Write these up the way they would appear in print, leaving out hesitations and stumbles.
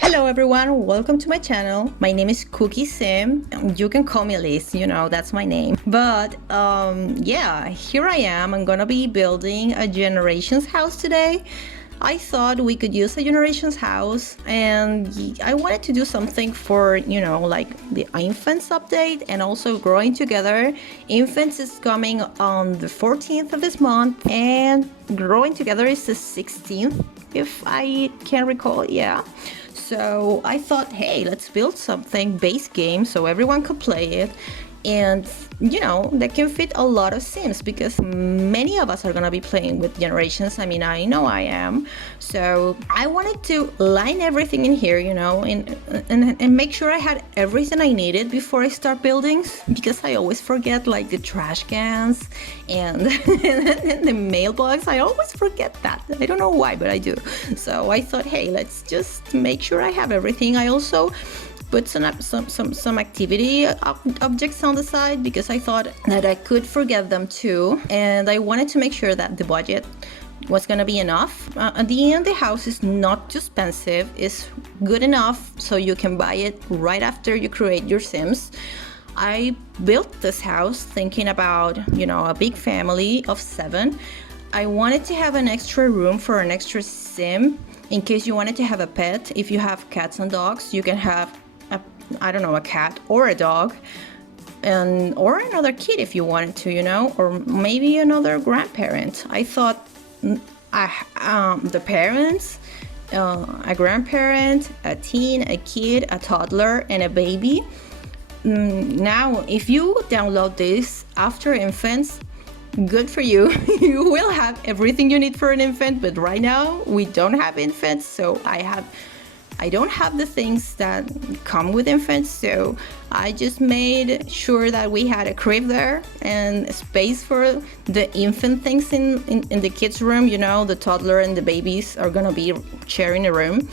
Hello everyone, welcome to my channel. My name is Kukysim. You can call me Liz, you know, that's my name. But yeah, here I am. I'm gonna be building a generations house today. I thought we could use a generations house, and I wanted to do something for, you know, like the infants update and also growing together. Infants is coming on the 14th of this month, and growing together is the 16th, if I can recall. Yeah. So I thought, hey, let's build something base game so everyone could play it, and you know, that can fit a lot of sims, because many of us are gonna be playing with generations. I mean, I know I am. So I wanted to line everything in here, you know, and make sure I had everything I needed before I start building, because I always forget, like the trash cans and the mailbox. I always forget that. I don't know why, but I do. So I thought, hey, let's just make sure I have everything. I also put some activity objects on the side, because I thought that I could forget them too, and I wanted to make sure that the budget was gonna be enough. At the end, the house is not too expensive. It's good enough so you can buy it right after you create your sims. I built this house thinking about, you know, a big family of 7. I wanted to have an extra room for an extra sim in case you wanted to have a pet. If you have cats and dogs, you can have a cat or a dog, or another kid if you wanted to, you know, or maybe another grandparent. I thought the parents, a grandparent, a teen, a kid, a toddler, and a baby. Now, if you download this after infants, good for you. You will have everything you need for an infant, but right now we don't have infants, so I don't have the things that come with infants, so I just made sure that we had a crib there and space for the infant things in the kids' room. You know, the toddler and the babies are gonna be sharing a room,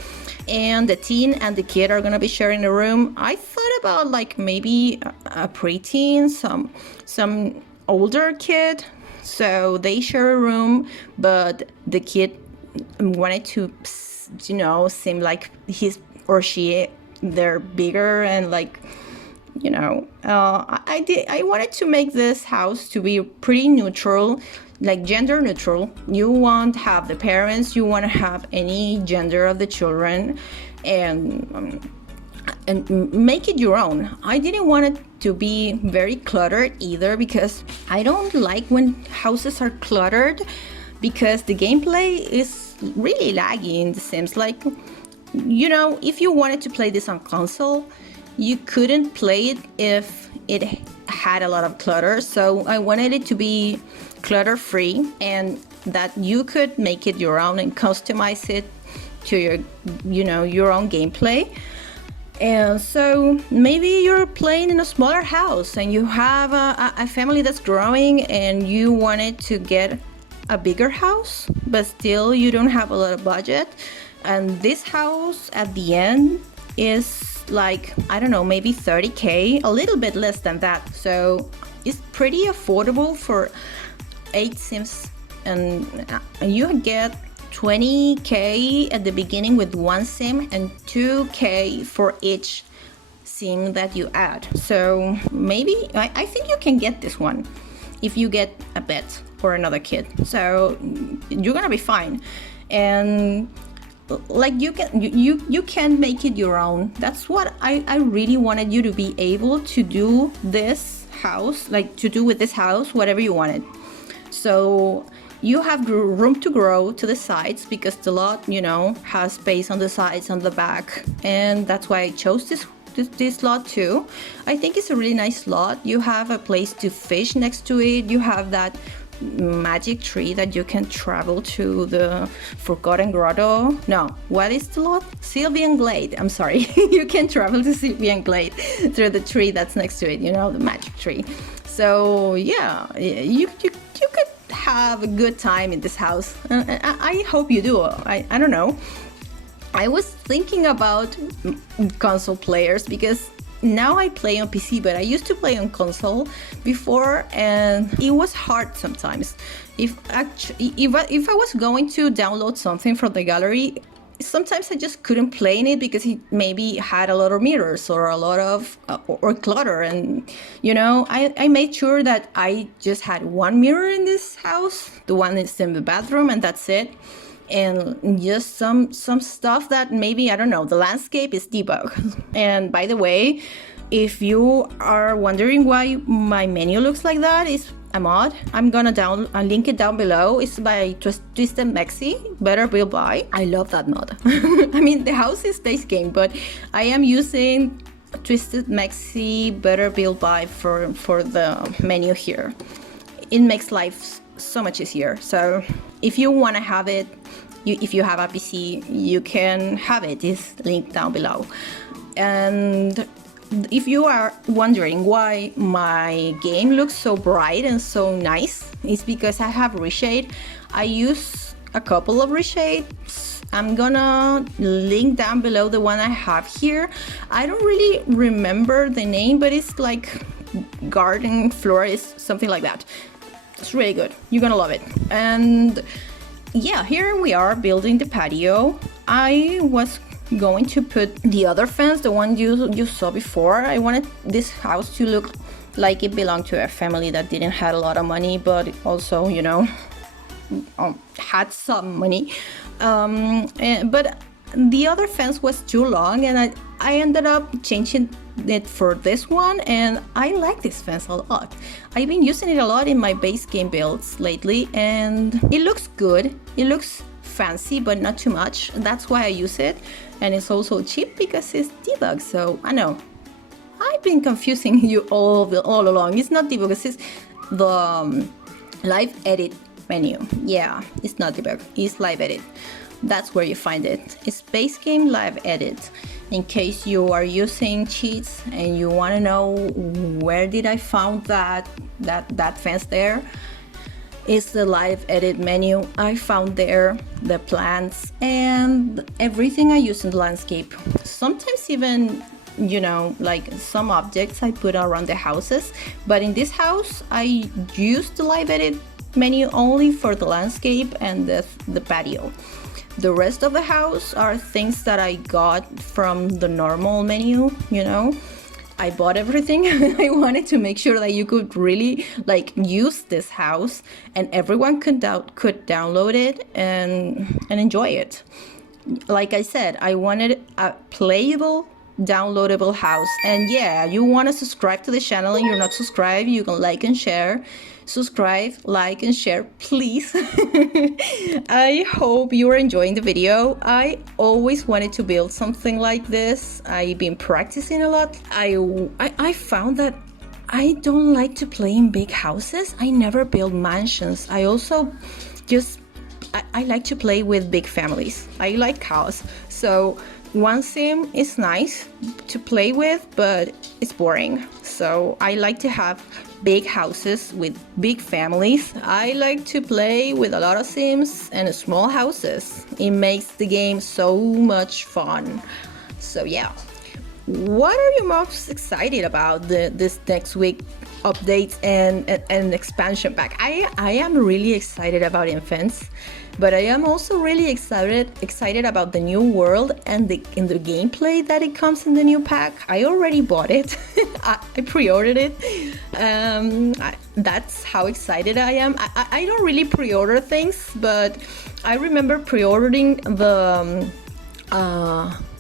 and the teen and the kid are gonna be sharing a room. I thought about like maybe a preteen, some older kid, so they share a room, but the kid wanted to, you know, seem like he's or she, they're bigger, and like, you know, I wanted to make this house to be pretty neutral, like gender neutral. You won't have the parents, you want to have any gender of the children, and make it your own. I didn't want it to be very cluttered either, because I don't like when houses are cluttered, because the gameplay is really laggy in The Sims. Like, you know, if you wanted to play this on console, you couldn't play it if it had a lot of clutter. So I wanted it to be clutter free, and that you could make it your own and customize it to your, you know, your own gameplay. And so maybe you're playing in a smaller house and you have a family that's growing, and you wanted to get a bigger house, but still you don't have a lot of budget. And this house at the end is like, I don't know, maybe 30K, a little bit less than that. So it's pretty affordable for 8 sims, and you get 20K at the beginning with 1 sim, and 2K for each sim that you add. So maybe I think you can get this one if you get a pet or another kid, so you're gonna be fine. And like you can make it your own. That's what I really wanted you to be able to do this house, like to do with this house whatever you wanted. So you have room to grow to the sides, because the lot, you know, has space on the sides, on the back, and that's why I chose this lot too. I think it's a really nice lot. You have a place to fish next to it. You have that magic tree that you can travel to the Forgotten Grotto. No, what is the lot? Sylvian Glade. I'm sorry. You can travel to Sylvian Glade through the tree that's next to it, you know, the magic tree. So yeah, you could have a good time in this house. I hope you do. I don't know. I was thinking about console players, because now I play on PC, but I used to play on console before, and it was hard sometimes. if I was going to download something from the gallery, sometimes I just couldn't play in it because it maybe had a lot of mirrors or a lot of or clutter. And you know, I made sure that I just had one mirror in this house, the one that's in the bathroom, and that's it. And just some stuff that maybe, I don't know, the landscape is debug. And by the way, if you are wondering why my menu looks like that, it's a mod. I'm gonna link it down below. It's by Twisted Mexi, Better Build By. I love that mod. I mean, the house is base game, but I am using Twisted Mexi, Better Build By for the menu here. It makes life so much easier. So if you want to have it, if you have a PC, you can have it. It's linked down below. And if you are wondering why my game looks so bright and so nice, it's because I have Reshade. I use a couple of Reshades. I'm gonna link down below the one I have here. I don't really remember the name, but it's like garden florist, something like that. It's really good. You're gonna love it. And yeah, here we are building the patio. I was going to put the other fence, the one you saw before. I wanted this house to look like it belonged to a family that didn't have a lot of money, but also, you know, had some money. But the other fence was too long, and I ended up changing it for this one, and I like this fence a lot. I've been using it a lot in my base game builds lately, and it looks good. It looks fancy, but not too much. That's why I use it. And it's also cheap because it's debug. So I know I've been confusing you all along. It's not debug, it's the live edit menu. Yeah, it's not debug, it's live edit. That's where you find it. It's base game live edit. In case you are using cheats and you want to know where did I found that fence there, it's the live edit menu. I found there the plants and everything I use in the landscape. Sometimes even, you know, like some objects I put around the houses, but in this house I used the live edit menu only for the landscape and the patio. The rest of the house are things that I got from the normal menu, you know. I bought everything. I wanted to make sure that you could really like use this house and everyone could download it and enjoy it. Like I said, I wanted a playable, downloadable house. And yeah, you want to subscribe to the channel and you're not subscribed, you can like and share. Subscribe, like and share, please. I hope you're enjoying the video. I always wanted to build something like this. I've been practicing a lot. I found that I don't like to play in big houses. I never build mansions. I also I like to play with big families. I like cows. So one sim is nice to play with, but it's boring. So I like to have big houses with big families. I like to play with a lot of sims and small houses. It makes the game so much fun. So yeah, what are you most excited about this next week updates and expansion pack? I am really excited about Infants, but I am also really excited about the new world and the gameplay that it comes in the new pack. I already bought it. I pre-ordered it. That's how excited I am. I don't really pre-order things, but I remember pre-ordering the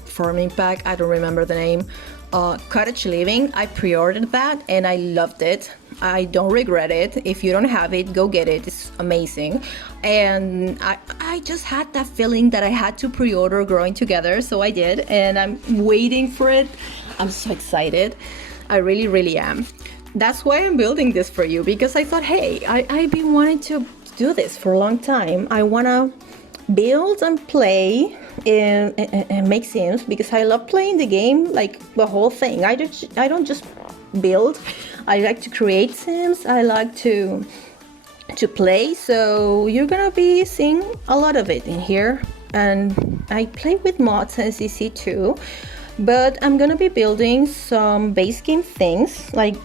farming pack. I don't remember the name. Cottage Living. I pre-ordered that and I loved it. I don't regret it. If you don't have it, go get it. It's amazing. And I just had that feeling that I had to pre-order Growing Together, so I did, and I'm waiting for it. I'm so excited. I really am. That's why I'm building this for you, because I thought, hey, I've been wanting to do this for a long time. I want to build and play and make sims because I love playing the game, like the whole thing. I don't just build. I like to create sims. I like to play. So you're gonna be seeing a lot of it in here. And I play with mods and CC too. But I'm gonna be building some base game things like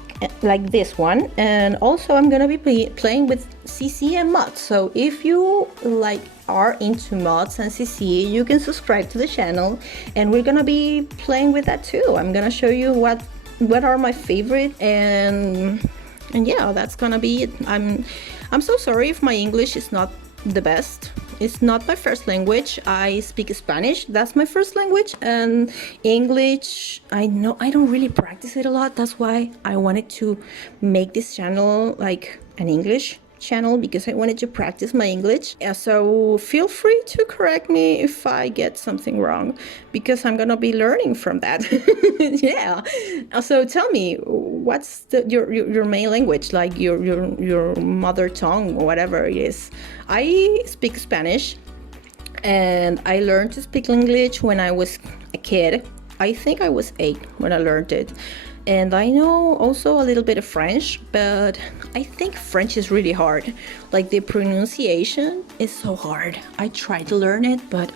like this one. And also I'm gonna be playing with CC and mods. So if you like are into mods and CC, you can subscribe to the channel, and we're gonna be playing with that too. I'm gonna show you what are my favorite, and yeah, that's gonna be it. I'm so sorry if my English is not the best. It's not my first language. I speak Spanish, that's my first language, and English, I know I don't really practice it a lot. That's why I wanted to make this channel like an English channel, because I wanted to practice my English. So feel free to correct me if I get something wrong, because I'm gonna be learning from that. Yeah. So tell me, what's your main language, like your mother tongue or whatever it is? I speak Spanish, and I learned to speak English when I was a kid. I think I was 8 when I learned it. And I know also a little bit of French, but I think French is really hard. Like the pronunciation is so hard. I tried to learn it, but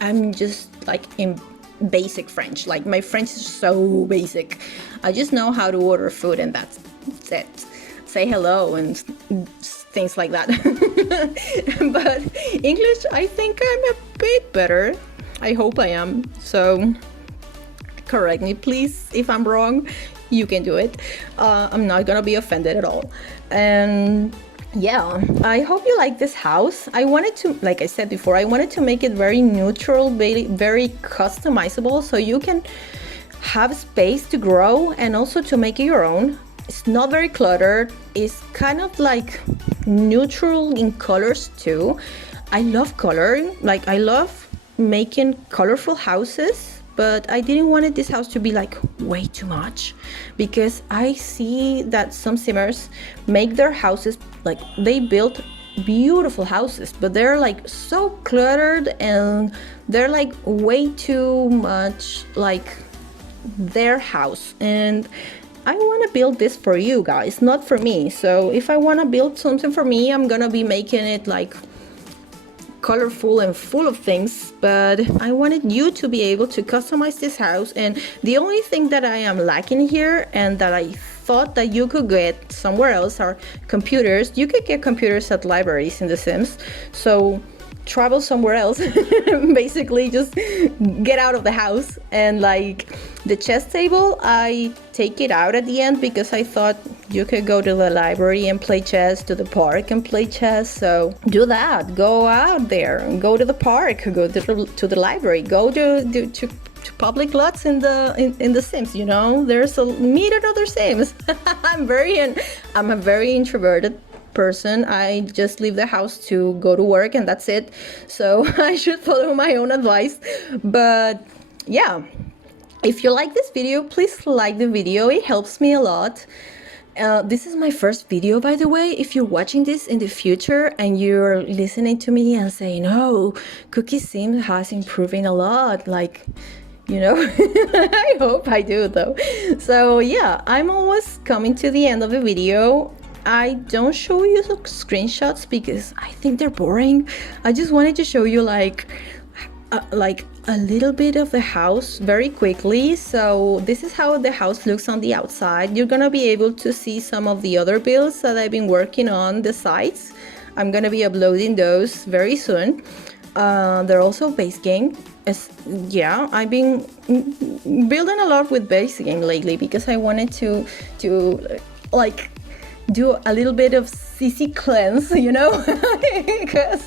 I'm just like in basic French. Like my French is so basic. I just know how to order food, and that's it. Say hello and things like that. But English, I think I'm a bit better. I hope I am. So correct me please if I'm wrong. You can do it. I'm not gonna be offended at all. And yeah, I hope you like this house. I wanted to, like I said before, I wanted to make it very neutral, very customizable, so you can have space to grow and also to make it your own. It's not very cluttered. It's kind of like neutral in colors too. I love coloring. Like I love making colorful houses, but I didn't want this house to be like way too much, because I see that some simmers make their houses, like they build beautiful houses, but they're like so cluttered and they're like way too much like their house. And I want to build this for you guys, not for me. So if I want to build something for me, I'm gonna be making it like colorful and full of things, but I wanted you to be able to customize this house. And the only thing that I am lacking here, and that I thought that you could get somewhere else, are computers. You could get computers at libraries in The Sims, so travel somewhere else. Basically just get out of the house. And like the chess table, I take it out at the end because I thought you could go to the library and play chess, to the park and play chess. So do that. Go out there, go to the park, go to the library, go to public lots in the Sims. You know, there's meet another Sims. I'm a very introverted person. I just leave the house to go to work, and that's it. So I should follow my own advice. But yeah, if you like this video, please like the video. It helps me a lot. This is my first video, by the way. If you're watching this in the future and you're listening to me and saying, oh, Kukysim has improving a lot, like, you know, I hope I do though. So yeah, I'm almost coming to the end of the video. I don't show you screenshots because I think they're boring. I just wanted to show you like a little bit of the house very quickly. So this is how the house looks on the outside. You're gonna be able to see some of the other builds that I've been working on the sites. I'm gonna be uploading those very soon. They're also base game. Yeah, I've been building a lot with base game lately because I wanted to like do a little bit of CC cleanse, you know, because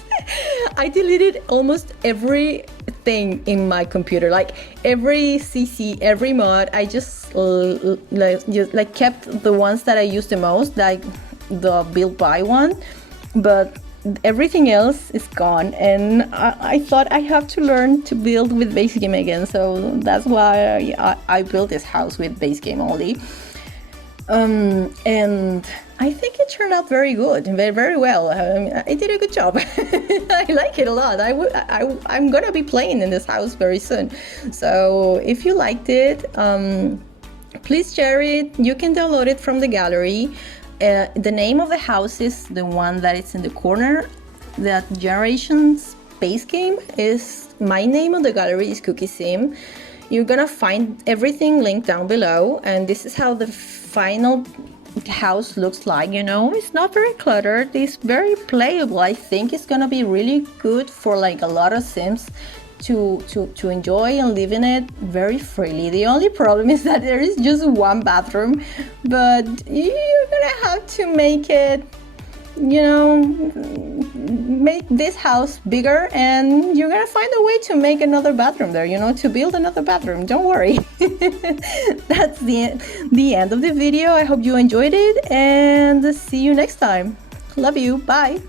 I deleted almost everything in my computer, like every CC, every mod. I just kept the ones that I use the most, like the build by one, but everything else is gone. And I thought I have to learn to build with base game again, so that's why I built this house with base game only. And I think it turned out very good, very well. I did a good job. I like it a lot. I'm gonna be playing in this house very soon. So if you liked it, please share it. You can download it from the gallery. The name of the house is the one that is in the corner. That Generations base game is my name on the gallery is Kukysim. You're gonna find everything linked down below, and this is how the final house looks like. You know, it's not very cluttered, it's very playable. I think it's gonna be really good for like a lot of Sims to enjoy and live in it very freely. The only problem is that there is just one bathroom, but you're gonna have to make it, you know, make this house bigger, and you're gonna find a way to make another bathroom there, you know, to build another bathroom. Don't worry. That's the end of the video. I hope you enjoyed it, and see you next time. Love you. Bye.